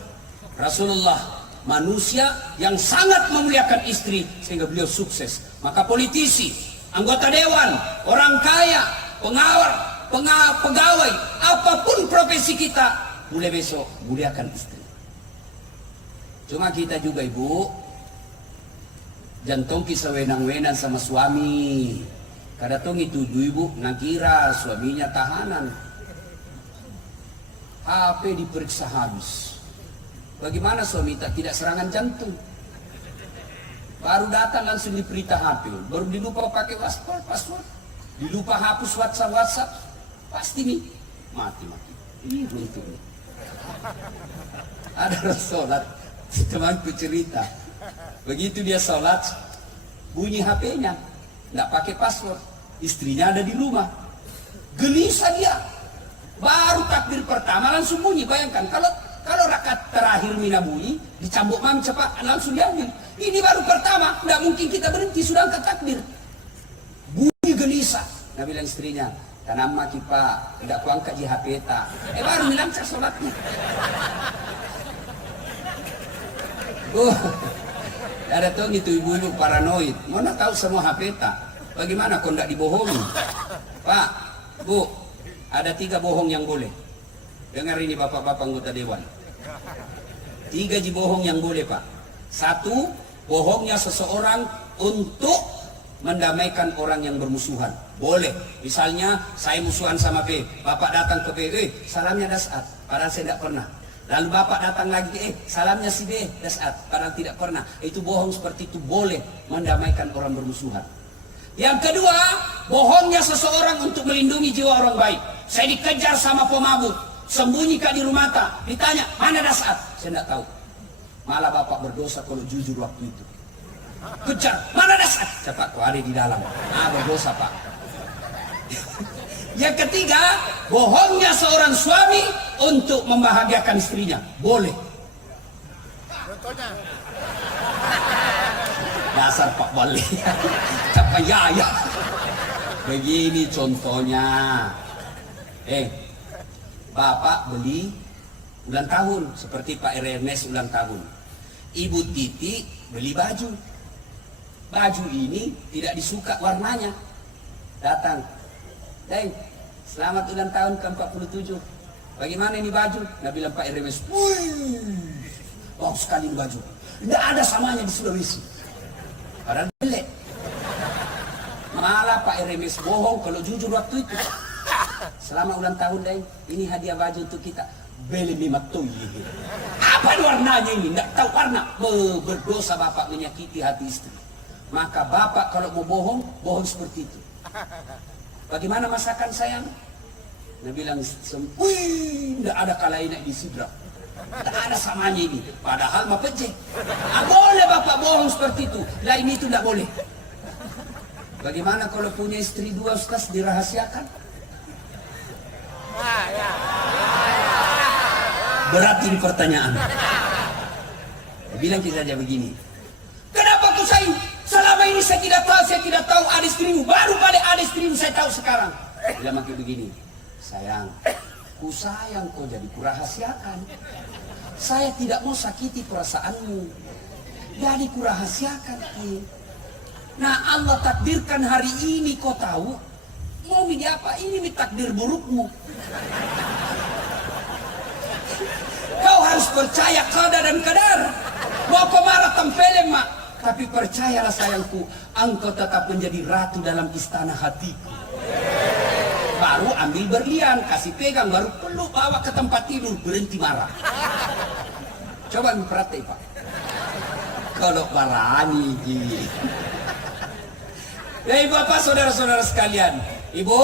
Rasulullah manusia yang sangat memuliakan istri sehingga beliau sukses. Maka politisi, anggota dewan, orang kaya, pegawai, apapun profesi kita, mulai besok muliakan istri. Cuma kita juga Ibu, jantung kisah wenang-wenang sama suami. Kadang itu ibu nakira suaminya tahanan. HP diperiksa habis. Bagaimana suami tidak serangan jantung? Baru datang langsung diperintah HP. Baru dilupa pakai password. Dilupa hapus WhatsApp. Pasti nih mati. Ini beruntung. Ada orang sholat, temanku cerita. Begitu dia sholat, bunyi HP-nya, nggak pakai password. Istrinya ada di rumah. Gelisah dia. Baru takbir pertama langsung bunyi. Bayangkan kalau rakaat terakhir mina bunyi, dicambuk mami cepat langsung diambil. Ini baru pertama, nggak mungkin kita berhenti sudah angkat takbir. Bunyi gelisah. Nah bilang istrinya, tanam maki Pak, tidak kuangkat di HP tak. Baru bilang cak sholatnya. Ada tuh itu ibu-ibu paranoid. Mana tahu semua HP tak? Bagaimana kau tidak dibohongi? Pak, Bu, ada 3 bohong yang boleh. Dengar ini bapak-bapak anggota dewan. 3 bohong yang boleh Pak. 1, bohongnya seseorang untuk mendamaikan orang yang bermusuhan. Boleh. Misalnya saya musuhan sama B, bapak datang ke B, salamnya dasat, padahal saya tidak pernah. Lalu bapak datang lagi, salamnya si B, dasat, padahal tidak pernah. Itu bohong seperti itu boleh mendamaikan orang bermusuhan. Yang kedua, bohongnya seseorang untuk melindungi jiwa orang baik. Saya dikejar sama pemabuk, sembunyi di rumah tak, ditanya mana dasat, saya tidak tahu. Malah bapak berdosa kalau jujur waktu itu. Kejar, mana dasat? Cepat kau ada di dalam. Berdosa Pak. Yang ketiga, bohongnya seorang suami untuk membahagiakan istrinya. Boleh. Contohnya. Dasar Pak Wali. Capa ya. Begini contohnya. Bapak beli ulang tahun seperti Pak Ernest ulang tahun. Ibu Titi beli baju. Baju ini tidak disuka warnanya. Datang. Selamat ulang tahun ke-47. Bagaimana ini baju? Nah bilang Pak Ernest, bagus sekali ini baju. Tidak ada samanya di Sulawesi. Padahal jelek. Malah Pak Ernest bohong kalau jujur waktu itu. Selama ulang tahun ini hadiah baju untuk kita. Beli 5 toy. Apa warnanya ini? Tidak tahu warna. Berdosa bapak menyakiti hati istri. Maka bapak kalau mau bohong, bohong seperti itu. Bagaimana masakan sayang? Nah bilang, tidak ada kalainya di sidra. Tak ada samanya ini. Padahal mah pejek. Boleh bapak bohong seperti itu. Lain itu tidak boleh. Bagaimana kalau punya istri 2 Ustaz dirahasiakan? Berat ini pertanyaan. Bilang kita saja begini. Kenapa kau sayang? Selama ini saya tidak tahu ada istrimu. Baru pada ada istrimu saya tahu sekarang. Dia makin begini. Sayang, ku sayang kau jadi kurahasiakan. Saya tidak mau sakiti perasaanmu. Jadi kurahasiakan. Nah Allah takdirkan hari ini kau tahu. Mau jadi apa? Ini takdir burukmu. Kau harus percaya qada dan qadar. Mau kau marah tempelin mak. Tapi percayalah sayangku, engkau tetap menjadi ratu dalam istana hatiku. Baru ambil berlian, kasih pegang, baru peluk, bawa ke tempat tidur, berhenti marah. Coba perhati Pak. Kalau berani gini. Ya Bapak, saudara-saudara sekalian. Ibu,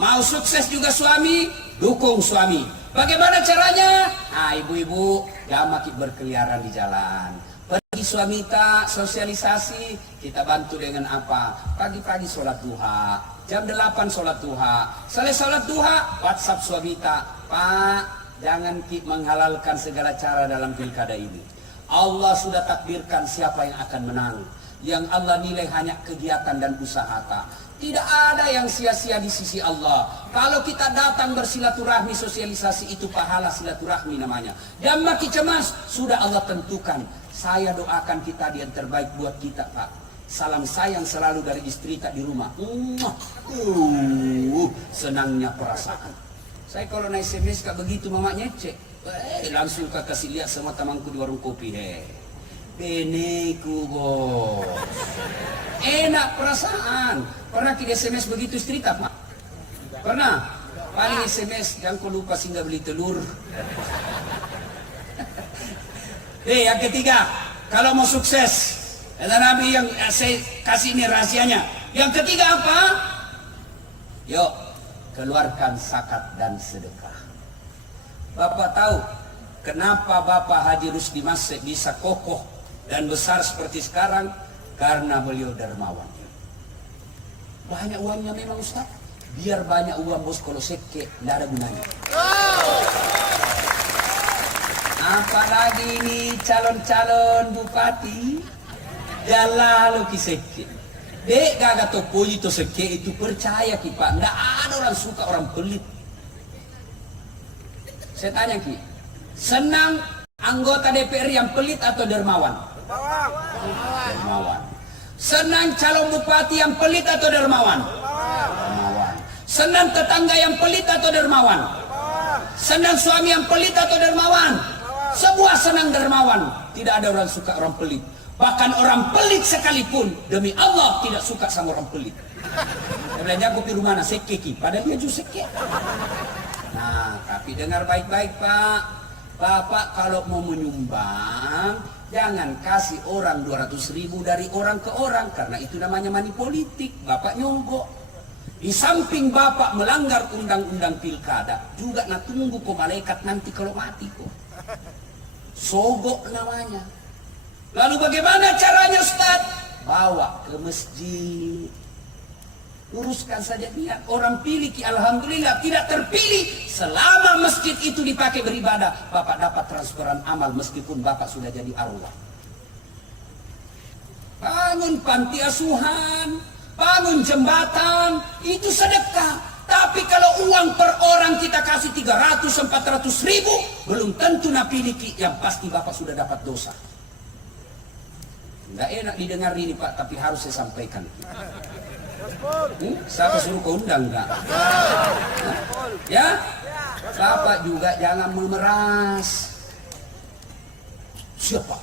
mau sukses juga suami, dukung suami. Bagaimana caranya? Nah ibu-ibu, jangan makin berkeliaran di jalan. Pergi suami tak sosialisasi, kita bantu dengan apa? Pagi-pagi sholat duha, jam 8 sholat duha. Selesai sholat duha, WhatsApp suami tak, Pak, jangan menghalalkan segala cara dalam pilkada ini. Allah sudah takdirkan siapa yang akan menang. Yang Allah nilai hanya kegiatan dan usaha tak. Tidak ada yang sia-sia di sisi Allah. Kalau kita datang bersilaturahmi, sosialisasi itu pahala silaturahmi namanya. Dan makin cemas, sudah Allah tentukan. Saya doakan kita yang terbaik buat kita Pak. Salam sayang selalu dari istri tak di rumah. Senangnya perasaan. Saya kalau naik SMS kak begitu mamanya cek. Langsung kak kasih lihat sama temanku di warung kopi. Beneku bos. Enak perasaan. Pernah kita SMS begitu istri tak Pak? Pernah? Paling SMS jangan kau lupa singgah beli telur. Yang ketiga, kalau mau sukses, kata Nabi yang saya kasih ini rahasianya. Yang ketiga apa? Yuk, keluarkan zakat dan sedekah. Bapak tahu kenapa Bapak Haji Rusdi Masih bisa kokoh dan besar seperti sekarang? Karena beliau dermawan. Banyak uangnya memang Ustaz. Biar banyak uang bos kalau seke, tidak ada gunanya. Apalagi ini calon-calon bupati dia lalu kiseke. Dek gak topo itu seke itu percaya ki Pak. Nggak ada orang suka orang pelit. Saya tanya ki, senang anggota DPR yang pelit atau dermawan? Dermawan. Senang calon bupati yang pelit atau dermawan? Dermawan. Senang tetangga yang pelit atau dermawan? Senang suami yang pelit atau dermawan? Semua senang dermawan. Tidak ada orang suka orang pelit. Bahkan orang pelit sekalipun demi Allah tidak suka sama orang pelit. Dia bilang jago di rumah sekeki, padahal dia juga seke. Nah, tapi dengar baik-baik Pak. Bapak kalau mau menyumbang, jangan kasih orang 200.000 dari orang ke orang. Karena itu namanya money politik. Bapak nyogok. Di samping Bapak melanggar undang-undang pilkada, juga nak tunggu kok malaikat nanti kalau mati kok. Sogok namanya. Lalu bagaimana caranya Ustaz? Bawa ke masjid. Luruskan saja niat. Orang pilih ki alhamdulillah, tidak terpilih. Selama masjid itu dipakai beribadah, Bapak dapat transferan amal meskipun Bapak sudah jadi arwah. Bangun panti asuhan, bangun jembatan, itu sedekah. Tapi kalau uang per orang kita kasih 300-400 ribu, belum tentu napiliki, yang pasti Bapak sudah dapat dosa. Nggak enak didengar ini Pak, tapi harus saya sampaikan. Saya suruh kau undang nggak? Ya? Bapak juga jangan memeras. Siapa?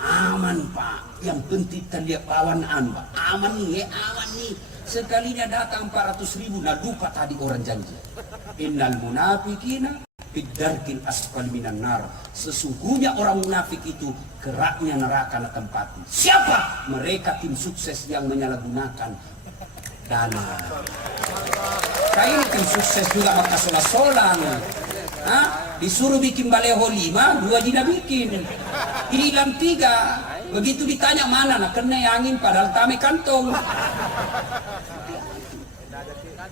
Aman Pak. Yang penting terlihat kawanan Pak. Aman nih, aman nih. Sekalinya datang 400.000, nah lupa tadi orang janji. Innal munafikina fiddarkil asfal minan nar. Sesungguhnya orang munafik itu keraknya neraka na tempati. Siapa? Mereka tim sukses yang menyalahgunakan dana. Kayak ini tim sukses juga maka solang-solang. Hah? Disuruh bikin baleho 5, 2 tidak bikin. Hilang 3. Begitu ditanya mana, nah kena angin padahal tame kantong.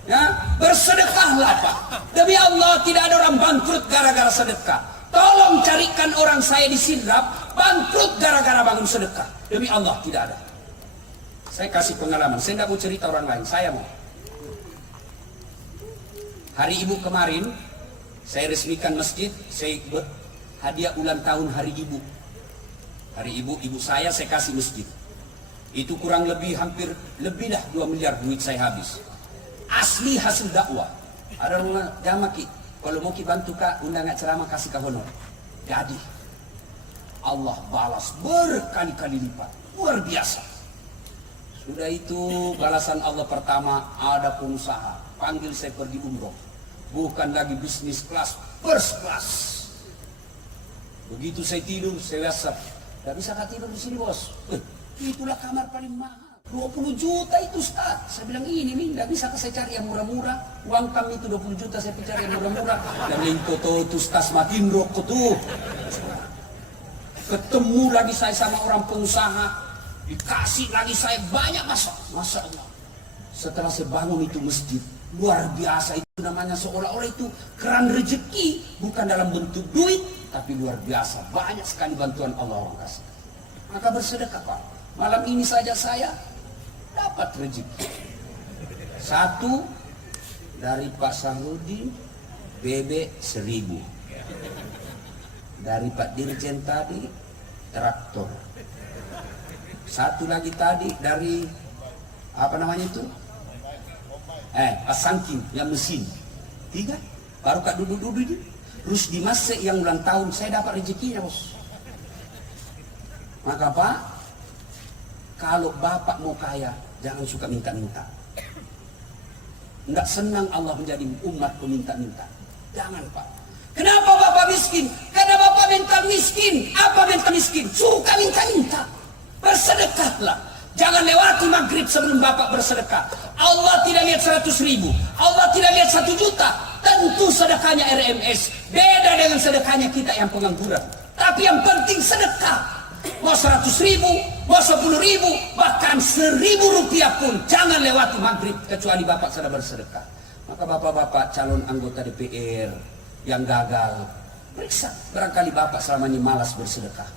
Ya, bersedekahlah Pak. Demi Allah tidak ada orang bangkrut gara-gara sedekah. Tolong carikan orang saya disilap bangkrut gara-gara bangun sedekah. Demi Allah tidak ada. Saya kasih pengalaman. Saya tidak mau cerita orang lain. Saya mau. Hari Ibu kemarin saya resmikan masjid. Saya hadiah ulang tahun Hari Ibu. Hari Ibu saya kasih masjid. Itu kurang lebih hampir lebih dah 2 miliar duit saya habis. Asli hasil dakwah. Ada rumah jamaki. Kalau mau bantu kak undang ceramah kasih ke honor. Jadi Allah balas berkali-kali lipat. Luar biasa. Sudah itu balasan Allah pertama, ada pengusaha panggil saya pergi umroh. Bukan lagi bisnis kelas, first class. Begitu saya tidur, saya WhatsApp. Gak bisa kak tidur di sini bos. Itulah kamar paling mahal. 20 juta itu Ustaz. Saya bilang ini nih, gak bisa saya cari yang murah-murah. Uang kami itu 20 juta saya cari yang murah-murah. Dan lingko itu Ustaz makin rokok tuh. Ketemu lagi saya sama orang pengusaha. Dikasih lagi saya banyak Masya Allah. Setelah saya bangun itu masjid. Luar biasa itu namanya seolah-olah itu keran rezeki. Bukan dalam bentuk duit. Tapi luar biasa. Banyak sekali bantuan Allah orang kasih. Maka bersedekah Pak. Malam ini saja saya dapat rezeki. 1 dari Pak Sahrudin bebek 1000. Dari Pak Dirjen tadi traktor. 1 lagi tadi dari apa namanya itu? Pak Sangkin yang mesin. 3 baru Kak duduk-duduk ini. Terus di masa yang ulang tahun saya dapat rezekinya bos. Maka Pak, kalau Bapak mau kaya, jangan suka minta-minta. Enggak senang Allah menjadi umat peminta-minta. Jangan Pak. Kenapa Bapak miskin? Karena Bapak mental miskin. Apa mental miskin? Suka minta-minta. Bersedekahlah. Jangan lewati maghrib sebelum Bapak bersedekah. Allah tidak lihat 100.000. Allah tidak lihat 1 juta. Tentu sedekahnya RMS. Beda dengan sedekahnya kita yang pengangguran. Tapi yang penting sedekah. Mau 100.000, mau 10.000, bahkan 1.000 rupiah pun jangan lewati maghrib kecuali Bapak sudah bersedekah. Maka bapak-bapak calon anggota DPR yang gagal, periksa barangkali Bapak selama ini malas bersedekah.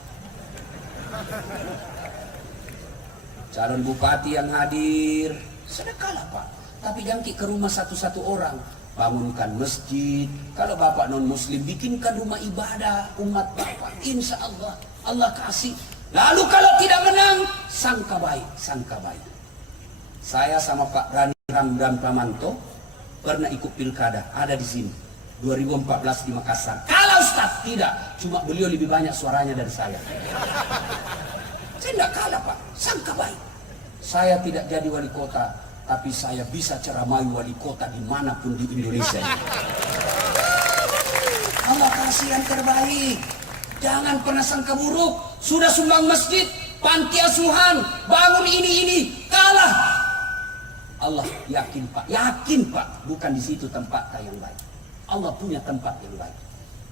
Calon bupati yang hadir, sedekahlah Pak. Tapi jangan ke rumah satu-satu orang. Bangunkan masjid. Kalau Bapak non muslim, bikinkan rumah ibadah umat Bapak. Insya Allah Allah kasih. Lalu kalau tidak menang, sangka baik, sangka baik. Saya sama Pak Rani Ramdan Pramanto pernah ikut pilkada, ada di sini 2014 di Makassar. Kalau Ustaz tidak, cuma beliau lebih banyak suaranya dari saya. Saya tidak kalah Pak, sangka baik. Saya tidak jadi wali kota, tapi saya bisa ceramai wali kota dimanapun di Indonesia. Allah kasih yang terbaik. Jangan pernah sangka buruk. Sudah sumbang masjid, panti asuhan, bangun ini, kalah. Allah yakin Pak, bukan di situ tempat yang baik. Allah punya tempat yang baik.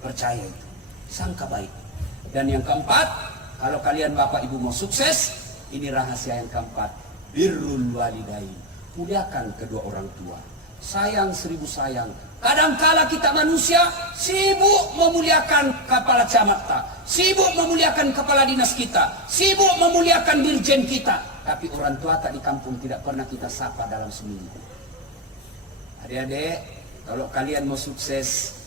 Percaya itu. Sangka baik. Dan yang keempat, kalau kalian Bapak Ibu mau sukses, ini rahasia yang keempat. Birrul walidain. Muliakan kedua orang tua. Sayang 1000 sayang. Kadangkala kita manusia sibuk memuliakan kepala camat, sibuk memuliakan kepala dinas kita, sibuk memuliakan dirjen kita. Tapi orang tua tak di kampung tidak pernah kita sapa dalam seminggu. Adik-adik, kalau kalian mau sukses,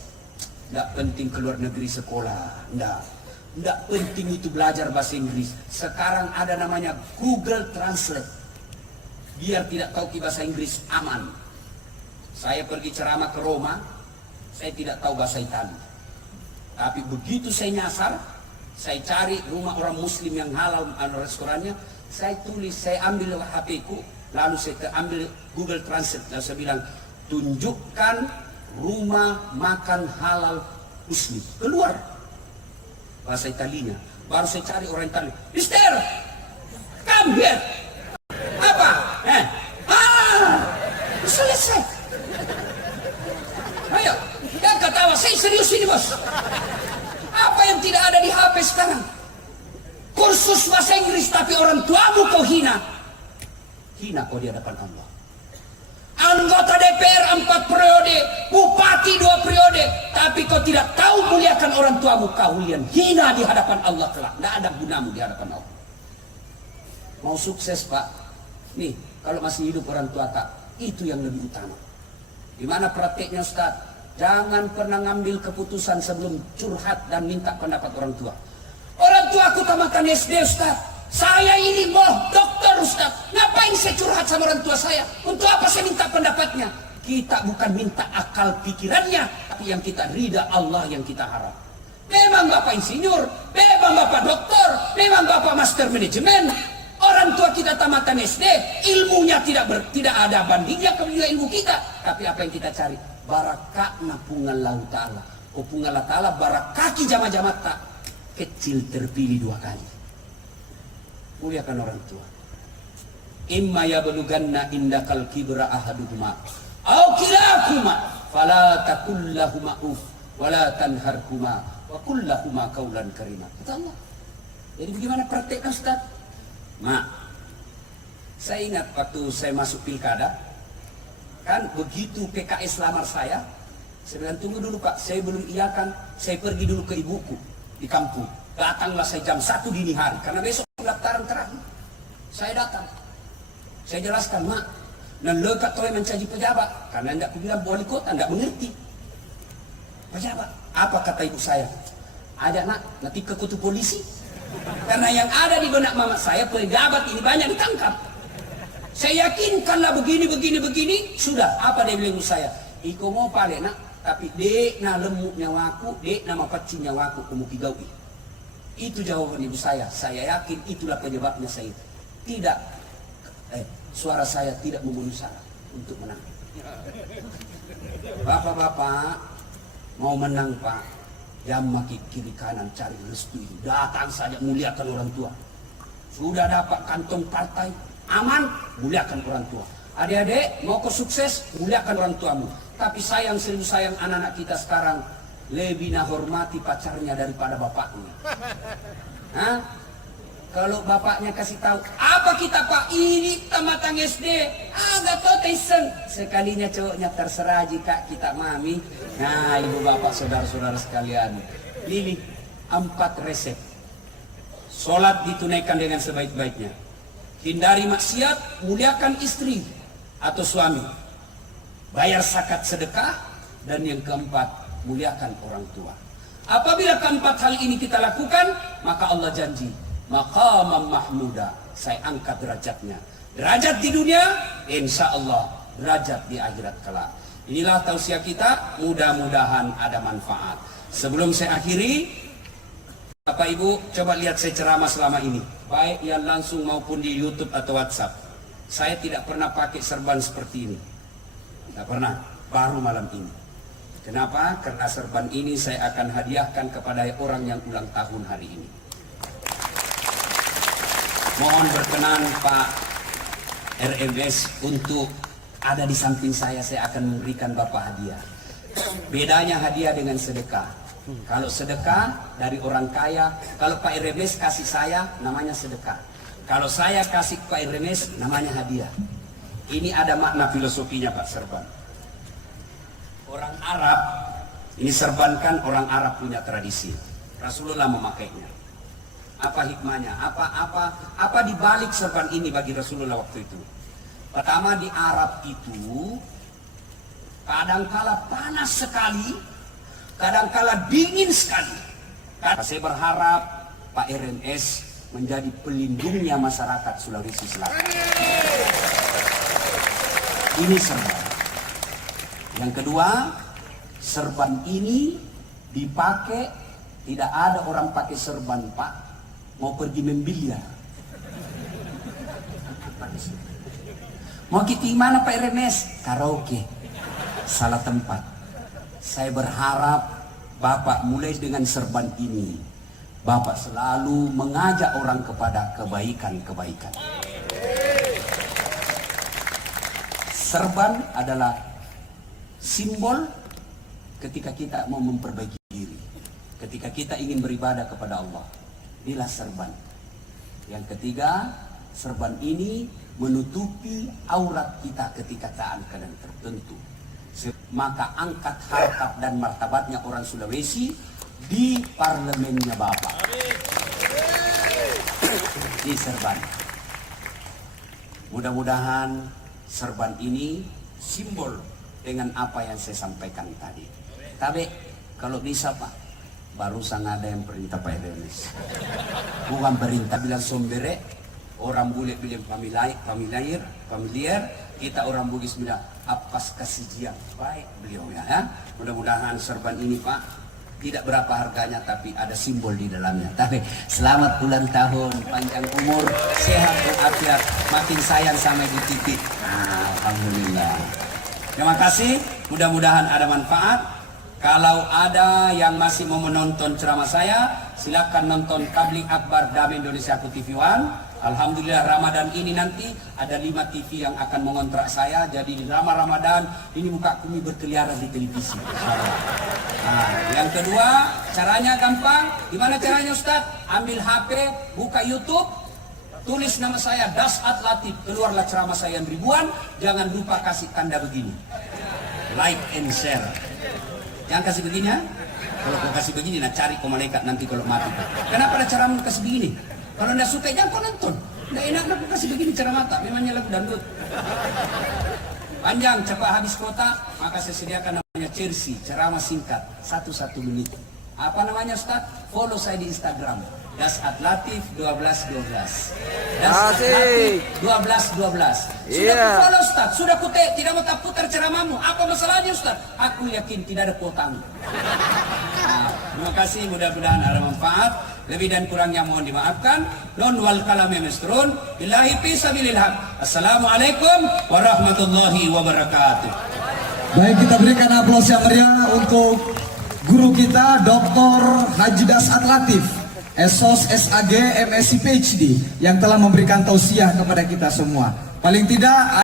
tidak penting keluar negeri sekolah, tidak penting itu belajar bahasa Inggris. Sekarang ada namanya Google Translate. Biar tidak tahu bahasa Inggris aman. Saya pergi ceramah ke Roma, saya tidak tahu bahasa Italia. Tapi begitu saya nyasar, saya cari rumah orang muslim yang halal restorannya, saya tulis, saya ambil HP ku, lalu saya ambil Google Translate, lalu saya bilang, tunjukkan rumah makan halal muslim. Keluar bahasa Italinya. Baru saya cari orang Italia. Mister, come here. Apa? Selesai. Ayo, Dan ketawa, saya serius ini bos. Apa yang tidak ada di HP sekarang? Kursus bahasa Inggris tapi orang tuamu kau hina. Hina kau di hadapan Allah. Anggota DPR 4 periode, bupati 2 periode, tapi kau tidak tahu muliakan orang tuamu, kalian hina di hadapan Allah kelak. Tidak ada gunamu di hadapan Allah. Mau sukses Pak? Nih, kalau masih hidup orang tua tak, itu yang lebih utama. Gimana prakteknya Ustaz? Jangan pernah ngambil keputusan sebelum curhat dan minta pendapat orang tua. Orang tua aku tamatan SD Ustaz. Saya ini mau dokter Ustaz. Ngapain saya curhat sama orang tua saya? Untuk apa saya minta pendapatnya? Kita bukan minta akal pikirannya, tapi yang kita ridha Allah yang kita harap. Memang Bapak insinyur, memang Bapak dokter, memang Bapak master manajemen. Orang tua kita tamatan SD, ilmunya tidak ada bandingnya kepada ilmu kita. Tapi apa yang kita cari? Barakakna pungallahu ta'ala. Oh pungallah ta'ala barakaki jama-jama tak. Kecil terpilih 2 kali. Muliakan orang tua. Imma yablughanna indakal kibra ahaduhuma aw kilahuma fala taqul lahumā uff wala tanharhuma wa qul lahumā qawlan karima. Kata Allah. Jadi bagaimana prakteknya Ustaz? Mak, saya ingat waktu saya masuk pilkada, kan begitu PKS lamar saya bilang tunggu dulu Pak, saya belum iakan, saya pergi dulu ke ibuku di kampung. Datanglah saya jam 1 dini hari, karena besok pendaftaran terakhir. Saya datang, saya jelaskan, Mak, dan lekat toy mencaji pejabat, karena tidak aku bilang wali kota, tidak mengerti. Pejabat, apa kata ibu saya? Ada Nak, nanti ke kutu polisi. Karena yang ada di benak mama saya, pejabat ini banyak ditangkap. Saya yakinkanlah begini, sudah, apa dia bilang ibu saya? Iko mau pale Nak, tapi dek na lemuk nyawaku, dek nama pacin nyawaku, kumuki gawi. Itu jawaban ibu saya yakin itulah penyebabnya saya tidak, suara saya tidak memenuhi syarat untuk menang. Bapak-bapak mau menang Pak, jangan kiri kanan cari restu itu. Datang saja muliakan orang tua. Sudah dapat kantong partai, aman, muliakan orang tua. Adik-adik mau ke sukses, muliakan orang tuamu. Tapi sayang anak-anak kita sekarang lebih hormati pacarnya daripada bapaknya. Hah? Kalau bapaknya kasih tahu, apa kita Pak? Ini tamatan SD. Agak totisen. Sekalinya cowoknya terserah jika kita mami. Nah, ibu bapak saudara-saudara sekalian, pilih 4 resep. Sholat ditunaikan dengan sebaik-baiknya. Hindari maksiat, muliakan istri atau suami. Bayar zakat sedekah, dan yang keempat, muliakan orang tua. Apabila keempat hal ini kita lakukan, maka Allah janji, maqaman mahmuda, saya angkat derajatnya. Derajat di dunia, insya Allah derajat di akhirat kelak. Inilah tausiah kita, mudah-mudahan ada manfaat. Sebelum saya akhiri, Bapak Ibu coba lihat saya ceramah selama ini, baik yang langsung maupun di YouTube atau WhatsApp. Saya tidak pernah pakai serban seperti ini, tidak pernah, baru malam ini. Kenapa? Karena serban ini saya akan hadiahkan kepada orang yang ulang tahun hari ini. Mohon berkenan Pak RMS untuk ada di samping saya akan memberikan Bapak hadiah. Bedanya hadiah dengan sedekah. Kalau sedekah dari orang kaya, kalau Pak RMS kasih saya, namanya sedekah. Kalau saya kasih Pak RMS, namanya hadiah. Ini ada makna filosofinya Pak serban. Orang Arab, ini serban kan orang Arab punya tradisi. Rasulullah memakainya. Apa hikmahnya? Apa dibalik serban ini bagi Rasulullah waktu itu? Pertama, di Arab itu kadangkala panas sekali, kadangkala dingin sekali. Saya berharap Pak RMS menjadi pelindungnya masyarakat Sulawesi Selatan. Ini serban. Yang kedua, serban ini dipakai, tidak ada orang pakai serban Pak mau pergi membiliar. Mau kita mana Pak RMS? Karaoke. Salah tempat. Saya berharap Bapak mulai dengan serban ini, Bapak selalu mengajak orang kepada kebaikan-kebaikan. Serban adalah simbol ketika kita mau memperbaiki diri, ketika kita ingin beribadah kepada Allah, inilah serban. Yang ketiga, serban ini menutupi aurat kita ketika taat keadaan tertentu. Maka angkat harkat dan martabatnya orang Sulawesi di parlemennya Bapak. Di serban. Mudah-mudahan serban ini simbol dengan apa yang saya sampaikan tadi. Tapi kalau bisa Pak, barusan ada yang perintah Pak Ernest. Bukan perintah bilang sombere, orang bule bilang familiar, kita orang Bugis bilang apas kasijian. Baik beliau ya. Mudah-mudahan serban ini Pak tidak berapa harganya, tapi ada simbol di dalamnya. Tapi selamat ulang tahun, panjang umur, sehat walafiat, makin sayang sama Ibu Titi. Alhamdulillah. Terima kasih, mudah-mudahan ada manfaat. Kalau ada yang masih mau menonton ceramah saya, silakan nonton Tabligh Akbar Damai Indonesia TV One. Alhamdulillah Ramadan ini nanti ada 5 TV yang akan mengontrak saya. Jadi selama Ramadan ini muka kami berkeliaran di televisi. Nah, yang kedua caranya gampang. Gimana caranya Ustaz? Ambil HP, buka YouTube, tulis nama saya Dasat Latif, keluarlah ceramah saya yang ribuan. Jangan lupa kasih tanda begini, like and share. Jangan kasih begini ya. Kalau kau kasih begini, nah cari kau malaikat nanti kalau mati. Kenapa ada caramu kasih begini? Kalau anda suka jangan kau nonton. Nggak enak aku kasih begini cara mata. Memangnya lagu dangdut. Panjang cepat habis kota, maka saya sediakan namanya Chelsea, ceramah singkat 1 menit. Apa namanya Ustaz? Follow saya di Instagram. Dasat Latif 1212. Dasat Latif 1212. Sudah follow Ustaz, sudah kutek, tidak mau tak putar ceramahmu. Apa masalahnya Ustaz? Aku yakin tidak ada kuotamu. Nah, terima kasih, mudah-mudahan ada manfaat. Lebih dan kurangnya mohon dimaafkan. Non wal kalam yamstrun. Billahi fi sabilil haq. Assalamualaikum warahmatullahi wabarakatuh. Baik, kita berikan aplaus yang meriah untuk guru kita Dr. Haji Dasat Latif, SOS, SAG, MSc, PhD yang telah memberikan tausiah kepada kita semua. Paling tidak